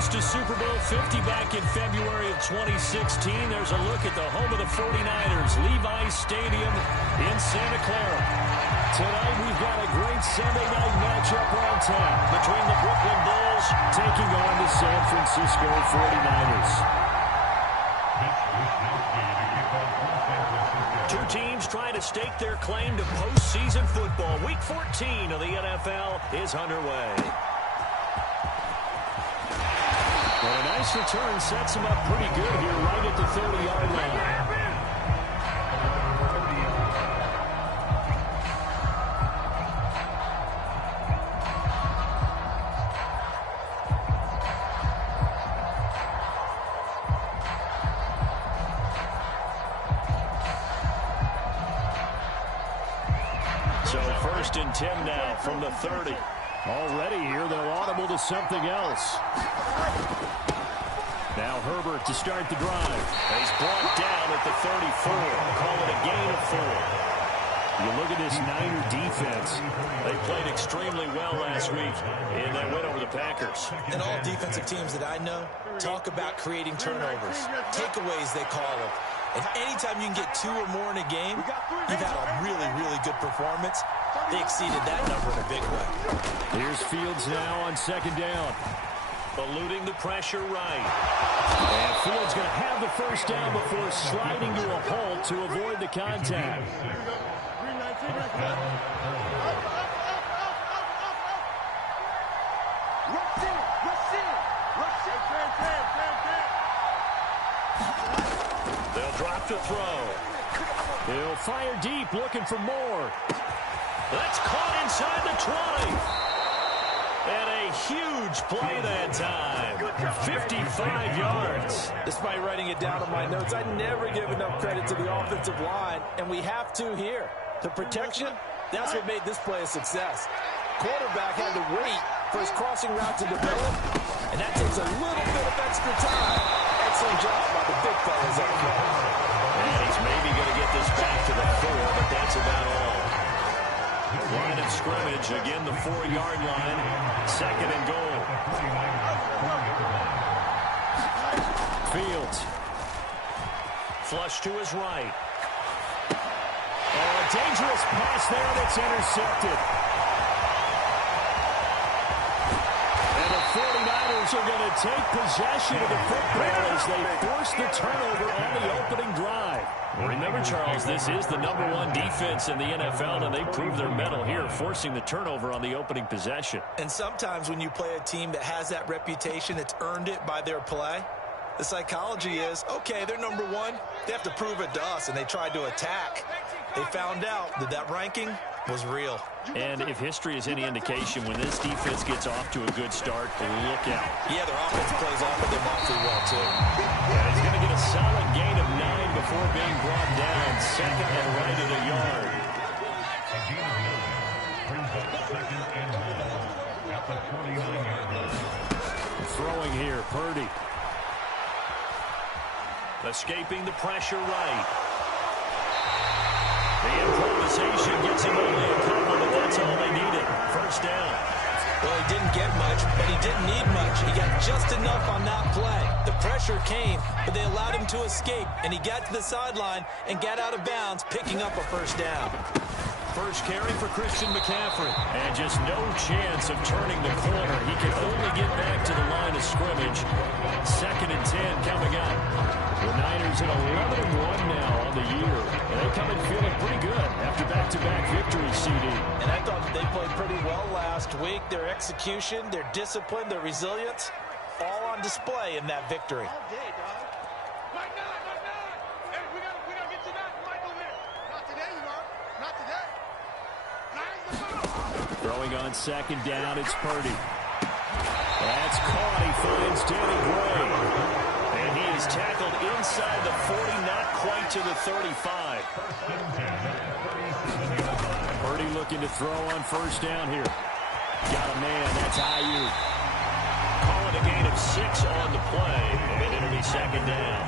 host to Super Bowl 50 back in February of 2016. There's a look at the home of the 49ers, Levi's Stadium in Santa Clara. Tonight we've got a great Sunday night matchup on tap between the Brooklyn Bulls taking on the San Francisco 49ers. Two teams trying to stake their claim to postseason football. Week 14 of the NFL is underway. Well, a nice return sets him up pretty good here right at the 30-yard line. So 1st and 10 now from the 30. Already here, they're audible to something else. Now Herbert to start the drive. He's brought down at the 34. Call it a gain of 4. You look at this Niner defense. They played extremely well last week in that win over the Packers. And all defensive teams that I know talk about creating turnovers. Takeaways, they call them. And anytime you can get 2 or more in a game, you've had a really, really good performance. They exceeded that number in a big way. Here's Fields now on 2nd down. Eluding the pressure right. And Fields going to have the 1st down before sliding to a halt to avoid the contact. They'll drop to throw. He'll fire deep, looking for more. That's caught inside the 20. And a huge play that time. 55 yards. Despite writing it down on my notes, I never give enough credit to the offensive line, and we have to here. The protection, that's what made this play a success. Quarterback had to wait for his crossing route to develop, and that takes a little bit of extra time. Excellent job by the big fellas up front. And he's maybe going to get this back to the 4, but that's about all. Line of scrimmage, again the 4-yard line. 2nd and goal. Fields. Flush to his right. Oh, a dangerous pass there that's intercepted. And the 49ers are going to take possession of the football as they force the turnover on the opening drive. Remember, Charles, this is the #1 defense in the NFL, and they prove their mettle here, forcing the turnover on the opening possession. And sometimes when you play a team that has that reputation, it's earned it by their play. The psychology is, okay, they're #1. They have to prove it to us, and they tried to attack. They found out that that ranking was real. And if history is any indication, when this defense gets off to a good start, look out. Yeah, their offense plays off of them awfully well, too. And he's going to get a solid gain of 9 before being brought down. 2nd and right at a yard. Throwing here, Purdy. Escaping the pressure right. The improvisation gets him only a couple, but that's all they needed. 1st down. Well, he didn't get much, but he didn't need much. He got just enough on that play. The pressure came, but they allowed him to escape, and he got to the sideline and got out of bounds, picking up a 1st down. First carry for Christian McCaffrey. And just no chance of turning the corner. He can only get back to the line of scrimmage. 2nd and 10 coming up. The Niners at 11-1 now on the year. And they come in feeling pretty good after back-to-back victories, CD. And I thought that they played pretty well last week. Their execution, their discipline, their resilience, all on display in that victory. Throwing on 2nd down, it's Purdy. That's caught. He finds Danny Gray. And he is tackled inside the 40, not quite to the 35. Purdy looking to throw on 1st down here. Got a man, that's Ayuk. Call it a gain of 6 on the play, and it'll be 2nd down.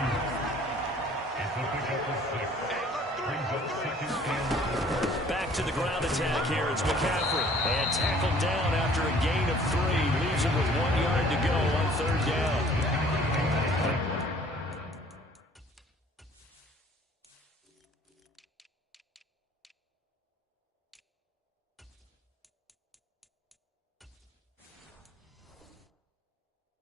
Back to the ground attack here. It's McCaffrey. And tackled down after a gain of 3. Leaves him with 1 yard to go on 3rd down.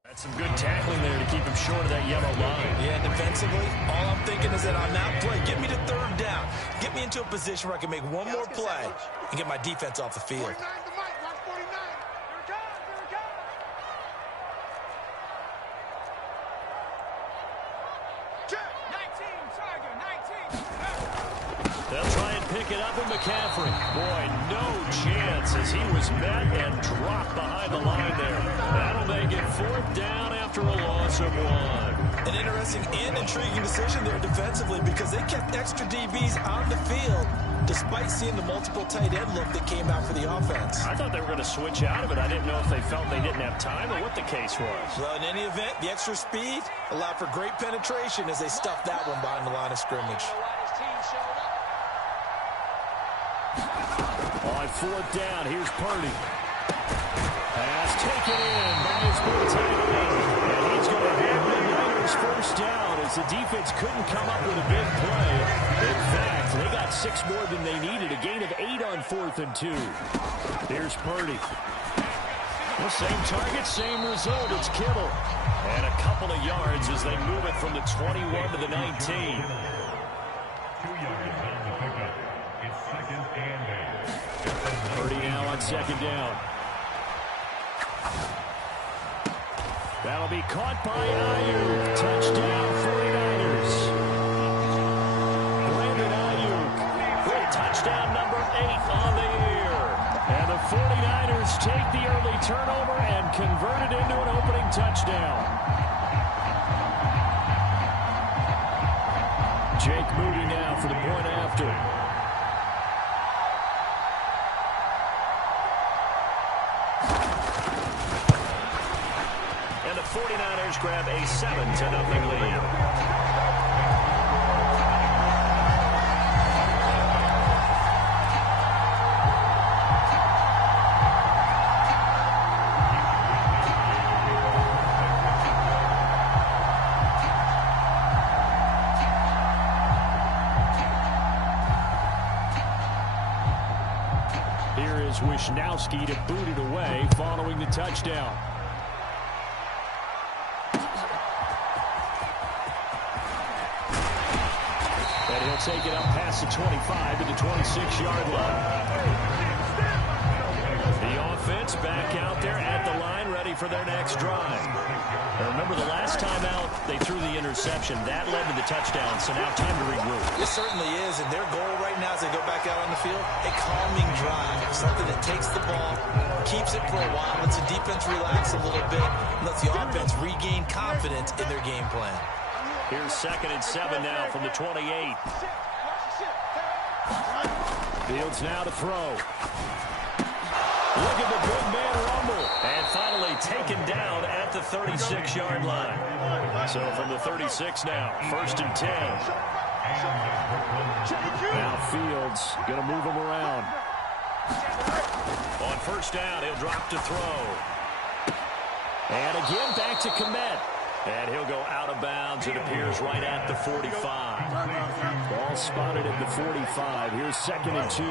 That's some good tackling there to keep him short of that yellow line. Yeah, defensively, all I'm thinking is that on that play, get me to 3rd down. Get me into a position where I can make one more play and get my defense off the field. They'll try and pick it up with McCaffrey. Boy, no chance as he was met and dropped behind the line there. That'll make it 4th down after a loss of 1. An interesting and intriguing decision there defensively because they kept extra DBs on the field despite seeing the multiple tight end look that came out for the offense. I thought they were going to switch out of it. I didn't know if they felt they didn't have time or what the case was. Well, in any event, the extra speed allowed for great penetration as they stuffed that one behind the line of scrimmage. On 4th down, here's Purdy. Pass taken in by his big tight end. And he's going to have the Niners 1st down as the defense couldn't come up with a big play. In fact, they got 6 more than they needed. A gain of 8 on 4th and 2. Here's Purdy. The same target, same result. It's Kittle. And a couple of yards as they move it from the 21 to the 19. 2 yards on the pickup. It's 2nd and 8. Purdy now on 2nd down. That'll be caught by Ayuk. Touchdown, 49ers. Brandon Ayuk with touchdown number 8 on the year. And the 49ers take the early turnover and convert it into an opening touchdown. Jake Moody now for the point after. And the 49ers grab a 7-0 lead. Here is Wisnowski to boot it away following the touchdown. And he'll take it up past the 25 to the 26-yard line. The offense back out there at the line, ready for their next drive. And remember, the last time out, they threw the interception. That led to the touchdown, so now time to regroup. It certainly is, and their goal right now as they go back out on the field, a calming drive, something that takes the ball, keeps it for a while, lets the defense relax a little bit, and lets the offense regain confidence in their game plan. Here's 2nd and 7 now from the 28. Fields now to throw. Look at the big man rumble. And finally taken down at the 36-yard line. So from the 36 now, 1st and 10. Now Fields going to move him around. On 1st down, he'll drop to throw. And again back to Kmet. And he'll go out of bounds. It appears right at the 45. Ball spotted at the 45. Here's 2nd and 2.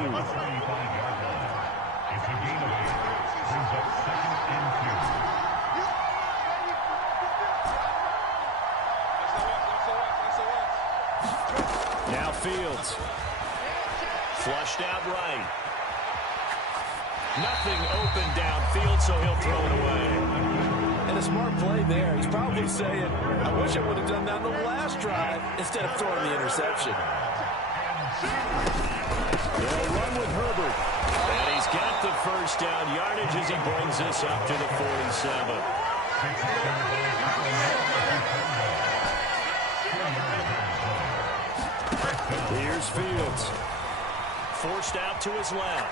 Now Fields. Flushed out right. Nothing open downfield, so he'll throw it away. And a smart play there. He's probably saying, I wish I would have done that on the last drive instead of throwing the interception. They'll run with Herbert. And he's got the 1st down yardage as he brings this up to the 47. Here's Fields. Forced out to his left.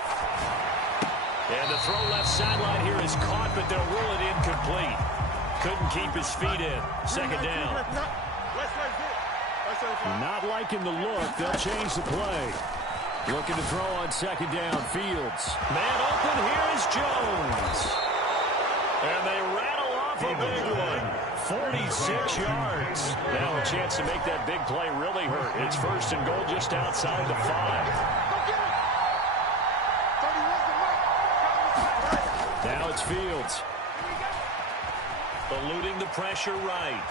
And the throw left sideline here is caught, but they'll rule it incomplete. Couldn't keep his feet in. 2nd down. Not liking the look. They'll change the play. Looking to throw on second down. Fields. Man open. Here is Jones. And they rattle off a big one. 46 yards. Now a chance to make that big play really hurt. It's first and goal just outside the 5. Now it's Fields. Eluding the pressure right.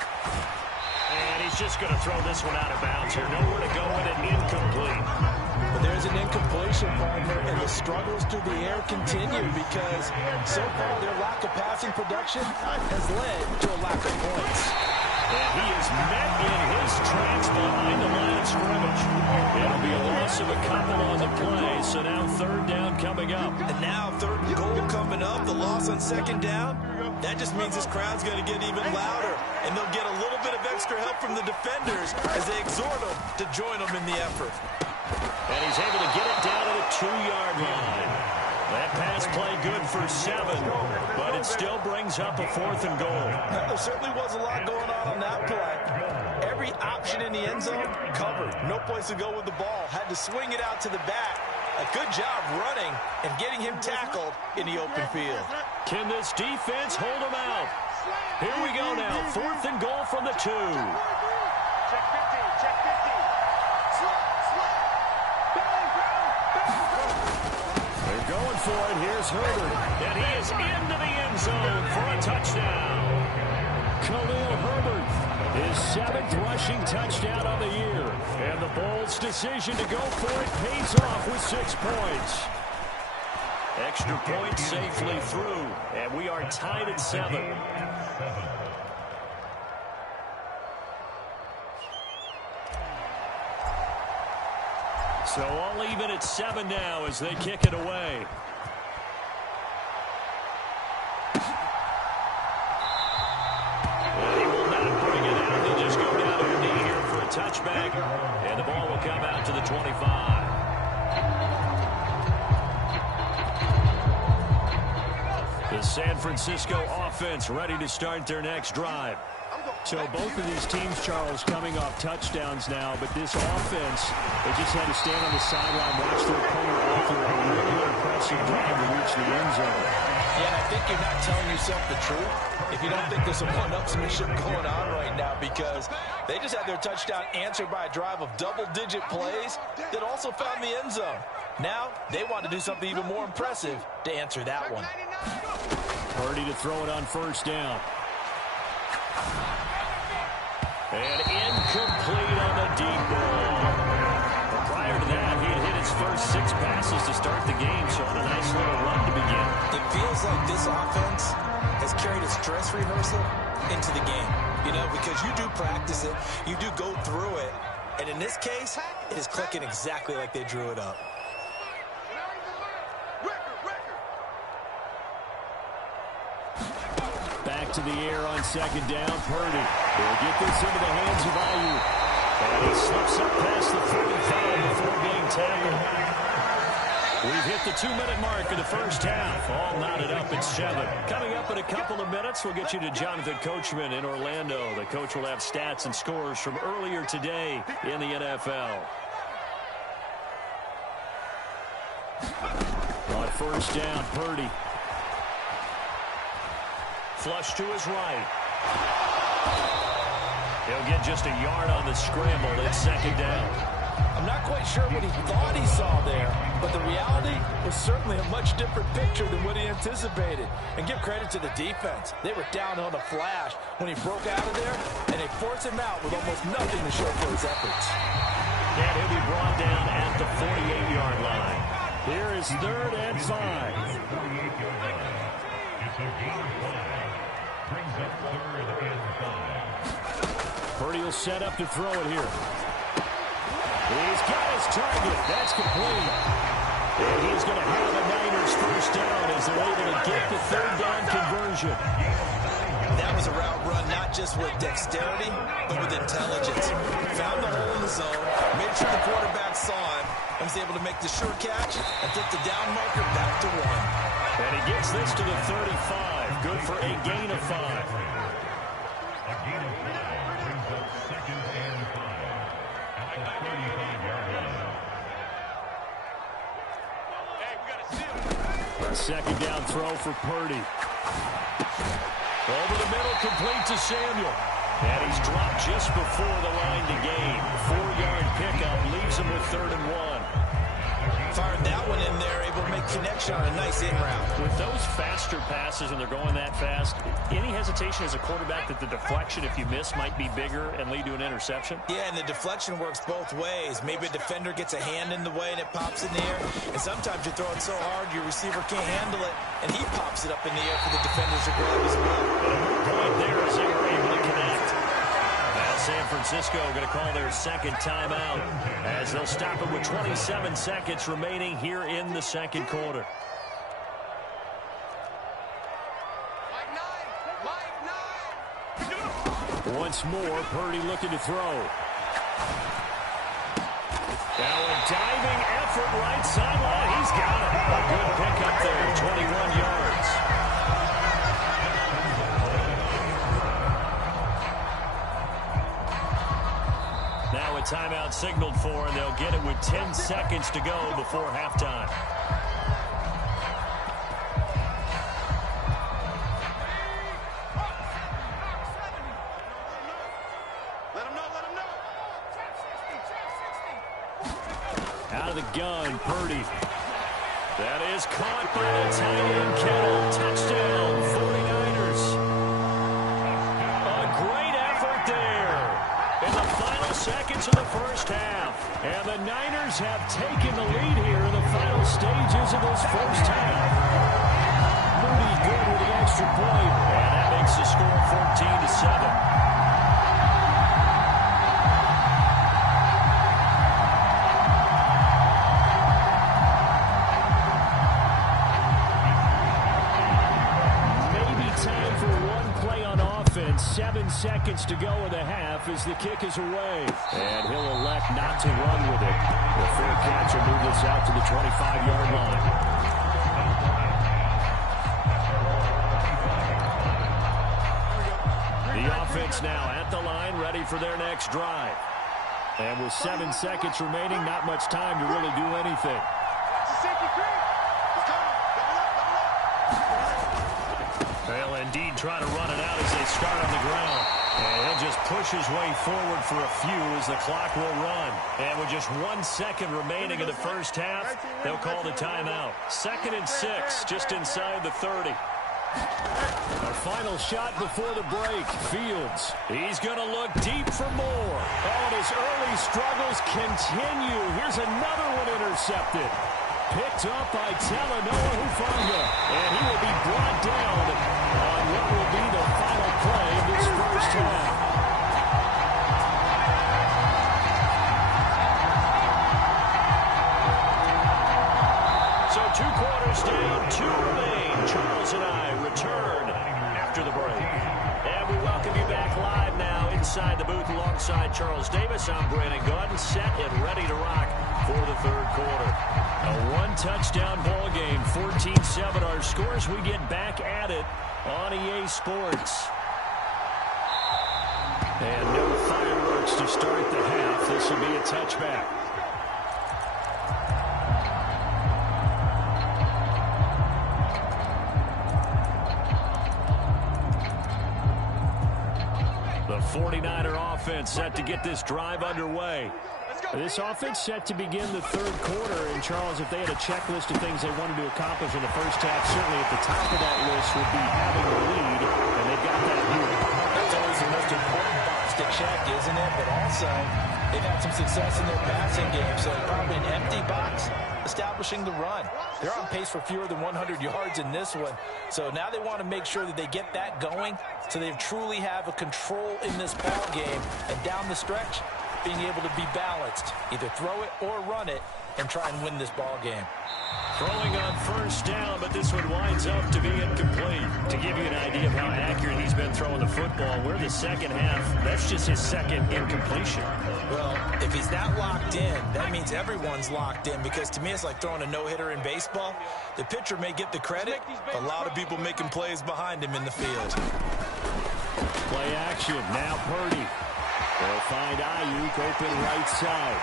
And he's just going to throw this one out of bounds here. Nowhere to go with it. Incomplete. But there's an incompletion, partner, and the struggles through the air continue because so far their lack of passing production has led to a lack of points. And he is met in his tracks behind the line of scrimmage. It'll be a loss of a couple on the play, so now third down coming up. And now third and goal coming up, the loss on second down. That just means this crowd's going to get even louder, and they'll get a little bit of extra help from the defenders as they exhort them to join them in the effort. And he's able to get it down to the 2-yard line. That pass play good for 7, but it still brings up a fourth and goal. There certainly was a lot going on that play. Every option in the end zone covered. No place to go with the ball. Had to swing it out to the back. A good job running and getting him tackled in the open field. Can this defense hold him out? Here we go now. Fourth and goal from the 2. Check 50, check 50. They're going for it. Here's Herbert. And he is into the end zone for a touchdown. Khalil Herbert, his 7th rushing touchdown of the year. And the Bulls' decision to go for it pays off with 6 points. Extra point safely through, and we are tied at 7. So all even at 7 now as they kick it away. And he will not bring it out. He'll just go down to a knee here for a touchback, and the ball will come out to the 25. The San Francisco offense ready to start their next drive. So both of these teams, Charles, coming off touchdowns now, but this offense, they just had to stand on the sideline, watch their opponent go through a really impressive drive to reach the end zone. Yeah, and I think you're not telling yourself the truth if you don't think there's some one-upsmanship going on right now, because they just had their touchdown answered by a drive of double-digit plays that also found the end zone. Now they want to do something even more impressive to answer that one. Purdy to throw it on first down. And incomplete on the deep ball. But prior to that, he had hit his first 6 passes to start the game, so on a nice little run to begin. It feels like this offense has carried a stress rehearsal into the game. You know, because you do practice it, you do go through it, and in this case, it is clicking exactly like they drew it up. Back to the air on second down. Purdy will get this into the hands of Ayuk. And he slips up past the 45 before being tackled. We've hit the 2-minute mark of the first half. All knotted up at 7. Coming up in a couple of minutes, we'll get you to Jonathan Coachman in Orlando. The coach will have stats and scores from earlier today in the NFL. On first down, Purdy. Flush to his right. He'll get just a yard on the scramble. It's second down. I'm not quite sure what he thought he saw there, but the reality was certainly a much different picture than what he anticipated. And give credit to the defense. They were down on a flash when he broke out of there, and they forced him out with almost nothing to show for his efforts. And he'll be brought down at the 48-yard line. Here is 3rd and 5. It's a gain of 5. Brings up 3rd and 5. Purdy will set up to throw it here. He's got his target. That's complete. And he's going to have the Niners first down as they're able to get the 3rd down conversion. That was a route run not just with dexterity, but with intelligence. Found the hole in the zone, made sure the quarterback saw him, and was able to make the sure catch and flip the down marker back to 1. And he gets this to the 35. Good for a gain of 5. A gain of 5 brings up 2nd and 5. 35-yard line. A second down throw for Purdy. Over the middle, complete to Samuel. And he's dropped just before the line to gain. 4-yard pickup leaves him with 3rd and 1. Fired that one in there, able to make connection on a nice in route. With those faster passes and they're going that fast, any hesitation as a quarterback that the deflection, if you miss, might be bigger and lead to an interception? Yeah, and the deflection works both ways. Maybe a defender gets a hand in the way and it pops in the air. And sometimes you throw it so hard your receiver can't handle it, and he pops it up in the air for the defenders to grab as well. Point there as they were able to connect. Now San Francisco going to call their second timeout as they'll stop it with 27 seconds remaining here in the second quarter. Once more, Purdy looking to throw. Now a diving effort right sideline. He's got it. A good pickup there, 21 yards. Now a timeout signaled for, and they'll get it with 10 seconds to go before halftime. Out of the gun, Purdy. That is caught by the tight end, Kittle. Touchdown, 49ers. A great effort there in the final seconds of the first half. And the Niners have taken the lead here in the final stages of this first half. Moody good with the extra point. And that makes the score 14-7. Time for one play on offense. 7 seconds to go in the half as the kick is away. And he'll elect not to run with it. The fair catch will move this out to the 25-yard line. The offense now at the line, ready for their next drive. And with 7 seconds remaining, not much time to really do anything. They'll indeed try to run it out as they start on the ground. And he'll just push his way forward for a few as the clock will run. And with just 1 second remaining in the first half, they'll call the timeout. 2nd and 6, just inside the 30. A final shot before the break. Fields. He's going to look deep for more. Oh, and his early struggles continue. Here's another one intercepted. Picked up by Talanoa Hufanga. And he will be brought down on what will be the final play of this first half. So 2 quarters down, 2 remain. Charles and I return after the break. And we welcome you back live now inside the booth alongside Charles Davis. I'm Brandon Gaudin, set and ready to rock for the 3rd quarter. A 1-touchdown ball game, 14-7 our scores. We get back at it on EA Sports. And no fireworks to start the half. This will be a touchback. The 49er offense set to get this drive underway. This offense set to begin the 3rd quarter. And, Charles, if they had a checklist of things they wanted to accomplish in the first half, certainly at the top of that list would be having the lead, and they've got that here. That's always the most important box to check, isn't it? But also, they've had some success in their passing game, so probably an empty box establishing the run. They're on pace for fewer than 100 yards in this one. So now they want to make sure that they get that going so they truly have a control in this ball game. And down the stretch, being able to be balanced, either throw it or run it, and try and win this ball game. Throwing on first down, but this one winds up to be incomplete. To give you an idea of how accurate he's been throwing the football, we're the second half. That's just his second incompletion. Well, if he's that locked in, that means everyone's locked in, because to me it's like throwing a no-hitter in baseball. The pitcher may get the credit, a lot of people making plays behind him in the field. Play action, now Purdy. They'll find Ayuk open right side.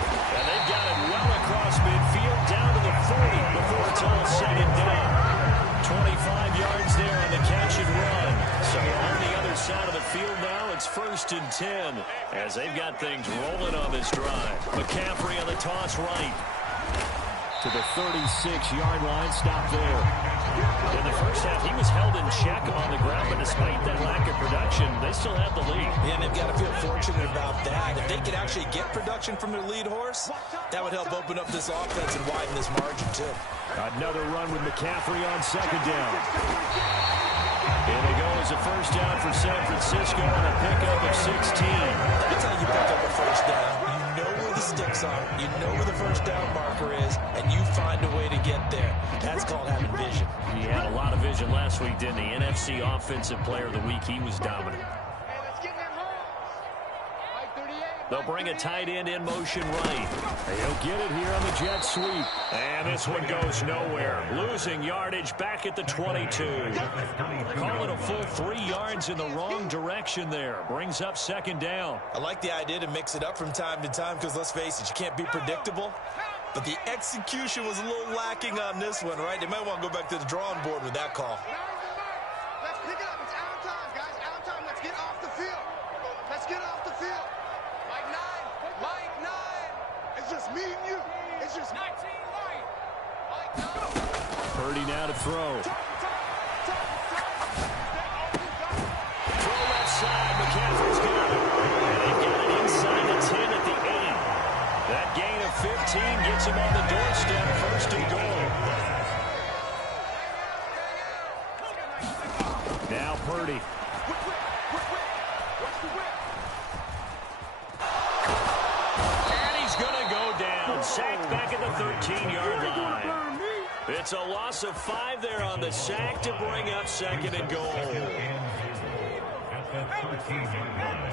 And they've got it well across midfield down to the 40 before it's all said and done. 25 yards there on the catch and run. So on the other side of the field now, it's 1st and 10 as they've got things rolling on this drive. McCaffrey on the toss right to the 36-yard line. Stop there. In the first half, he was held in check on the ground, but despite that lack of production, they still have the lead. Yeah, and they've got to feel fortunate about that. If they could actually get production from their lead horse, that would help open up this offense and widen this margin, too. Another run with McCaffrey on 2nd down. And it goes a 1st down for San Francisco and a pickup of 16. That's how you pick up a 1st down. You know where the sticks are, you know where the 1st down marker is, and you find a way to get there. That's called having vision. He had a lot of vision last week, didn't he? NFC Offensive Player of the Week. He was dominant. They'll bring a tight end in motion right. He'll get it here on the jet sweep. And this one goes nowhere. Losing yardage back at the 22. Call it a full 3 yards in the wrong direction there. Brings up 2nd down. I like the idea to mix it up from time to time because, let's face it, you can't be predictable. But the execution was a little lacking on this one, right? They might want to go back to the drawing board with that call. Let's pick it up. It's out time, guys. Out time. Let's get off the field. Let's get off the field. Mike 9. Mike 9. It's just me and you. It's just 19 Mike. Mike 9. Purdy now to throw. Throw left side. McCaffrey's got it. And they've got it inside the 10 at the 8. That gain of 15 gets him on the doorstep. 1st and goal. Now Purdy. And he's going to go down. Sacked back at the 13-yard line. It's a loss of 5 there on the sack to bring up 2nd and goal. At the 13-yard line.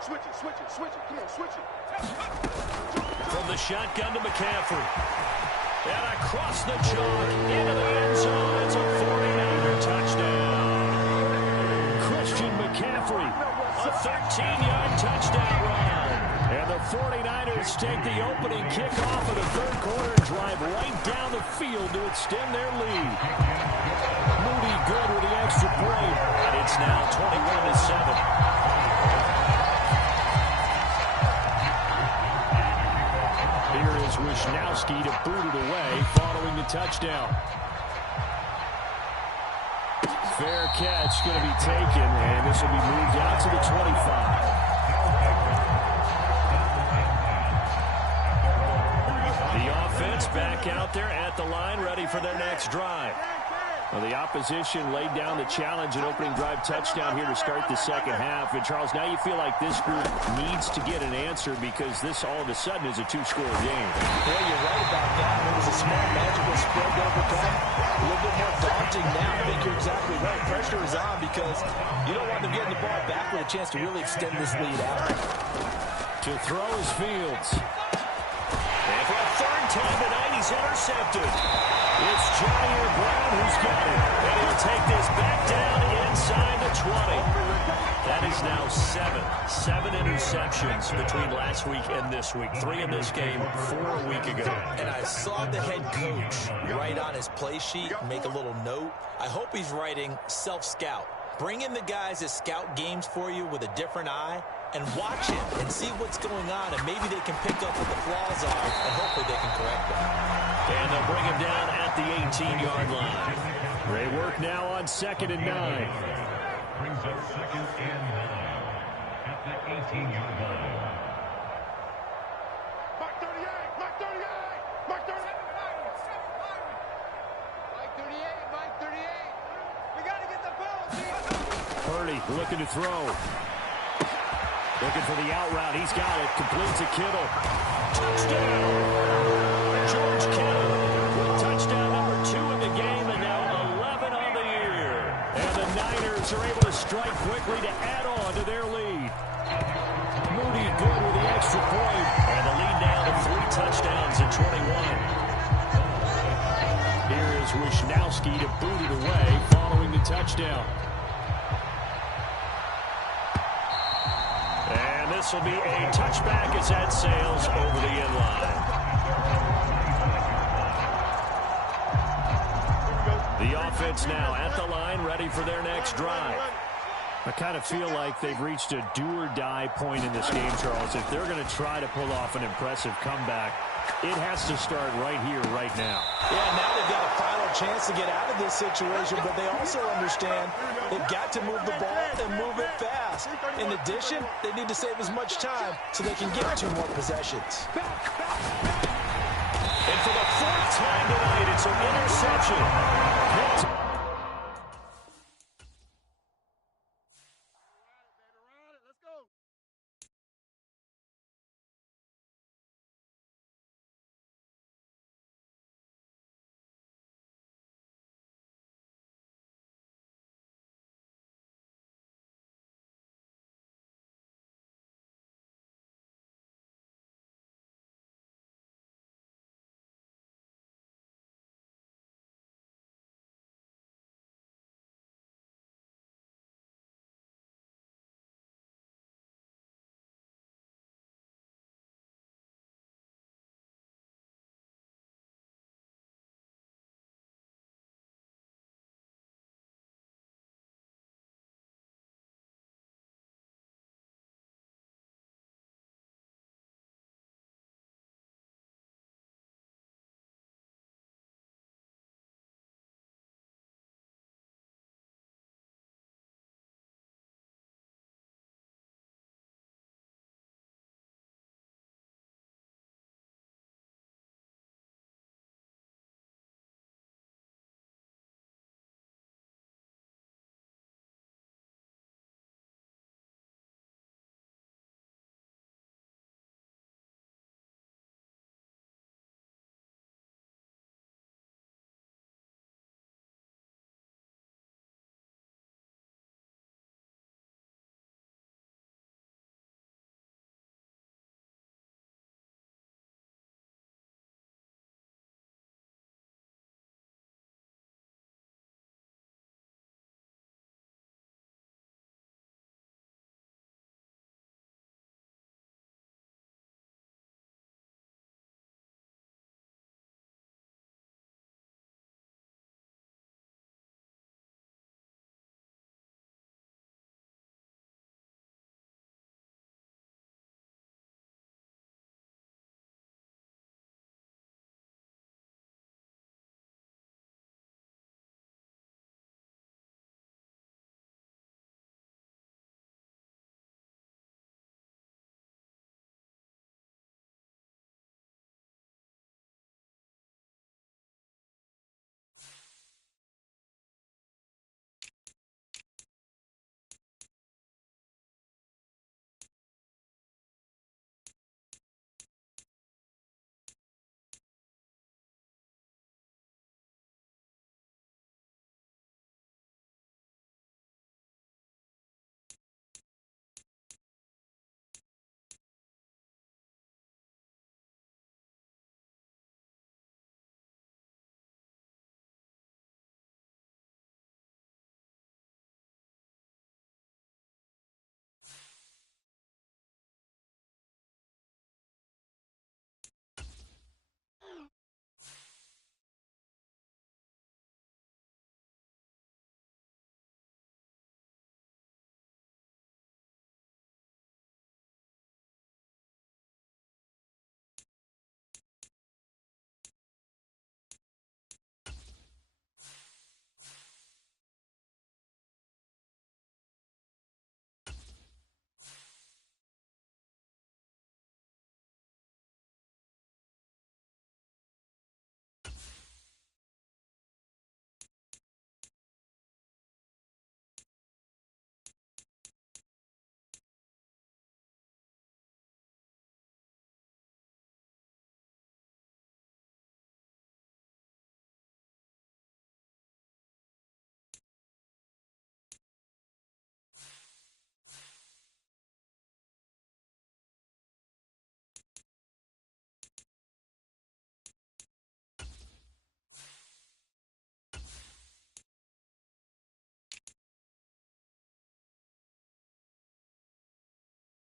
Switch it. Come on, switch it. From the shotgun to McCaffrey. And across the chalk into the end zone. It's a 49er touchdown. Christian McCaffrey, a 13-yard touchdown run. And the 49ers take the opening kickoff of the 3rd quarter and drive right down the field to extend their lead. Moody good with the extra point. And it's now 21-7. Here is Wishnowsky to boot it away following the touchdown. Fair catch going to be taken, and this will be moved out to the 25. The offense back out there at the line, ready for their next drive. Well, the opposition laid down the challenge and opening drive touchdown here to start the 2nd half. And, Charles, now you feel like this group needs to get an answer because this all of a sudden is a 2-score game. Yeah, you're right about that. It was a small, magical spread to overcome. A little bit more daunting now. I think you're exactly right. Pressure is on because you don't want them getting the ball back with a chance to really extend this lead out. To throw is Fields. And for a 3rd time tonight, he's intercepted. It's Jair Brown who's got it. And he'll take this back down inside the 20. That is now 7 interceptions between last week and this week. 3 in this game, 4 a week ago. And I saw the head coach write on his play sheet, make a little note. I hope he's writing self-scout. Bring in the guys that scout games for you with a different eye and watch it and see what's going on, and maybe they can pick up what the flaws are, and hopefully they can correct them. And they'll bring him down at the 18-yard line. Great work now on 2nd and 9. Brings up 2nd and 9 at the 18-yard line. Mark 38. Mark 38. Mark 38. Mike 38. Mike 38. We got to get the ball. Purdy looking to throw. Looking for the out route. He's got it. Complete to Kittle. Touchdown. George Kittle with touchdown number 2 in the game, and now 11 on the year. And the Niners are able to strike quickly to add on to their lead. Moody good with the extra point. And the lead now to 3 touchdowns at 21. Here is Wishnowsky to boot it away following the touchdown. this will be a touchback as that sails over the end line. The offense now at the line, ready for their next drive. I kind of feel like they've reached a do-or-die point in this game, Charles. If they're going to try to pull off an impressive comeback, it has to start right here, right now. Yeah, now they've got a final chance to get out of this situation, but they also understand they've got to move the ball and move it fast. In addition, they need to save as much time so they can get 2 more possessions. And for the 4th time tonight, it's an interception.